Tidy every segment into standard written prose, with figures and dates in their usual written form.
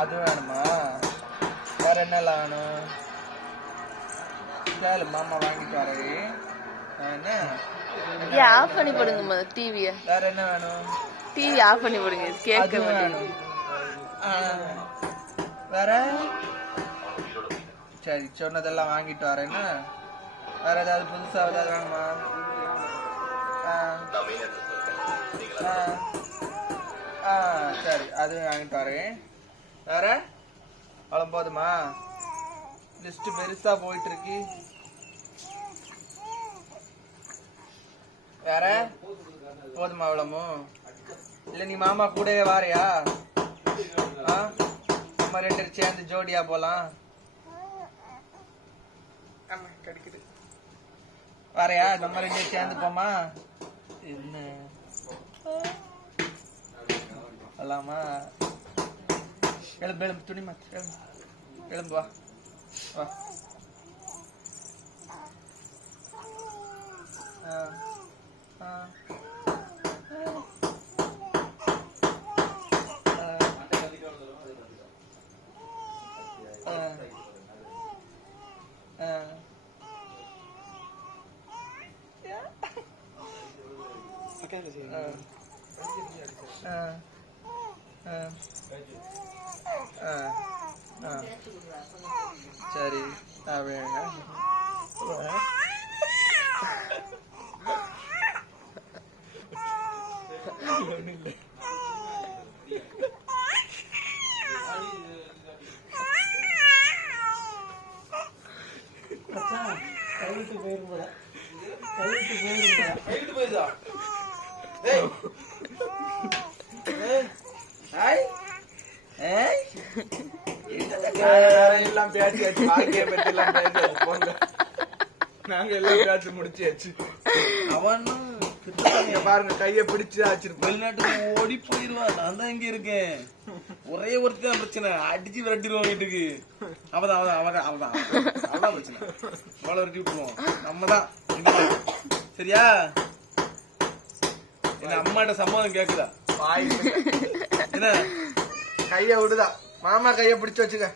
அது வேணுமா? வேற என்னெல்லாம் வேணும்? சரி மாமா வாங்கிட்டு வரேன். என்ன ஆஃப் பண்ணி போடுங்க டிவியை. வேற என்ன வேணும்? டிவி ஆஃப் பண்ணி போடுங்க, கேட்க மாட்டேங்குது. வேற சரி சொன்னதெல்லாம் வாங்கிட்டு வரேன்னா வேற ஏதாவது புதுசா ஏதாவது வேணுமா? சரி அதுவும் வாங்கிட்டு வரேன். வேற அவ்வளோ போதுமா? லிஸ்ட் பெருசா போயிட்டு இருக்கு. வேற போதுமா அவ்வளவும்? இல்ல நீ மாமா கூடவே வாரியா? நம்ம 2 பேரும் சேர்ந்து ஜோடியா போலாம். கிடைக்குது வாரியா? நம்ம 2 பேரும் சேர்ந்து போமா? என்ன அல்லாமா? எழும்பு எழும்பு, துணி மாத்து, எழும்பு எழும்பு, வா வா. சரி கைவிட்டு போயிருந்தா எல்லாம் பேசியாச்சு. வாழ்க்கையை பத்தி எல்லாம் பேசியாச்சு. போங்க, நாங்க எல்லாம் பேசி முடிச்சாச்சு. அவனும் பாருங்க கைய பிடிச்சு ஆச்சிருப்பேன். வெளிநாட்டுக்கு ஓடி போயிருவான். நான் தான் இங்க இருக்கேன். ஒரே ஒருத்தி தான் பிரச்சனை. அடிச்சு விரட்டிடுவோம் வீட்டுக்கு. அவதான் பிரச்சனை. அவளை விரட்டி விட்டுருவோம். நம்ம தான் சரியா? என்ன அம்மாட்ட சம்மதம் கேக்குதா? என்ன கைய விடுதா? மாமா கைய பிடிச்சு வச்சுக்க.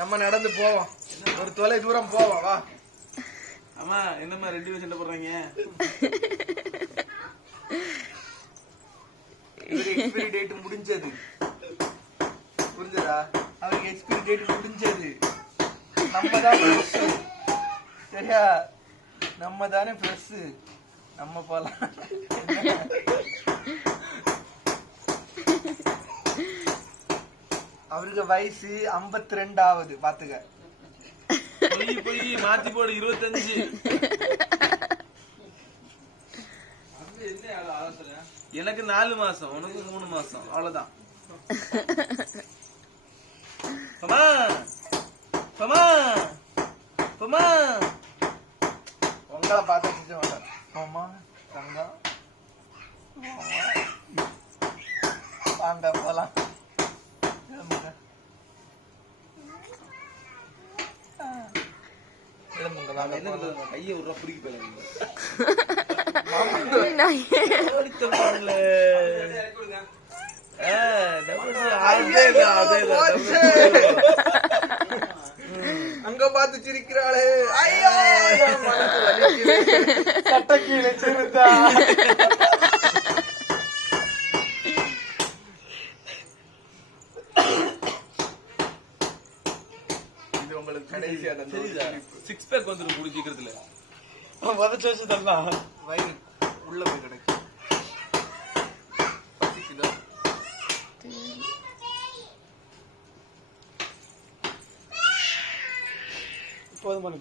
நம்ம நடந்து போவோம், ஒரு தொலை தூரம் போவோம். வா. அம்மா என்னம்மா 2 பேரும் சண்டை போடுறாங்க? எக்ஸ்பைரி டேட் முடிஞ்சது. புரிஞ்சதா? அவருக்கு எக்ஸ்பைரி டேட் முடிஞ்சது. நம்ம தான் சரியா? நம்ம தானே ஃப்ரெஷ். நம்ம போலாம். அவருக்கு வயசு 52 ஆகுது. பாத்துக்க. போய் மாத்தி போடு 25. எனக்கு 4 மாசம், உனக்கு 3 மாசம். அவ்வளவுதான். உங்களை பார்த்து மாமா தங்கம் வாங்க போலாம். கையை விடுறா பிடிக்க போயில. அங்க பார்த்து சிரிக்கிறாளே. ஐயோ சட்டக்கீழே சிரித்தா. இது உங்களுக்கு கடைசியா தெரியுதா? 6 பேக் வந்துடும் கூடி சீக்கிரத்துல. வதச்சு வச்சு தரலாம். வயிறு உள்ள போய் கிடைக்கும். போதுமான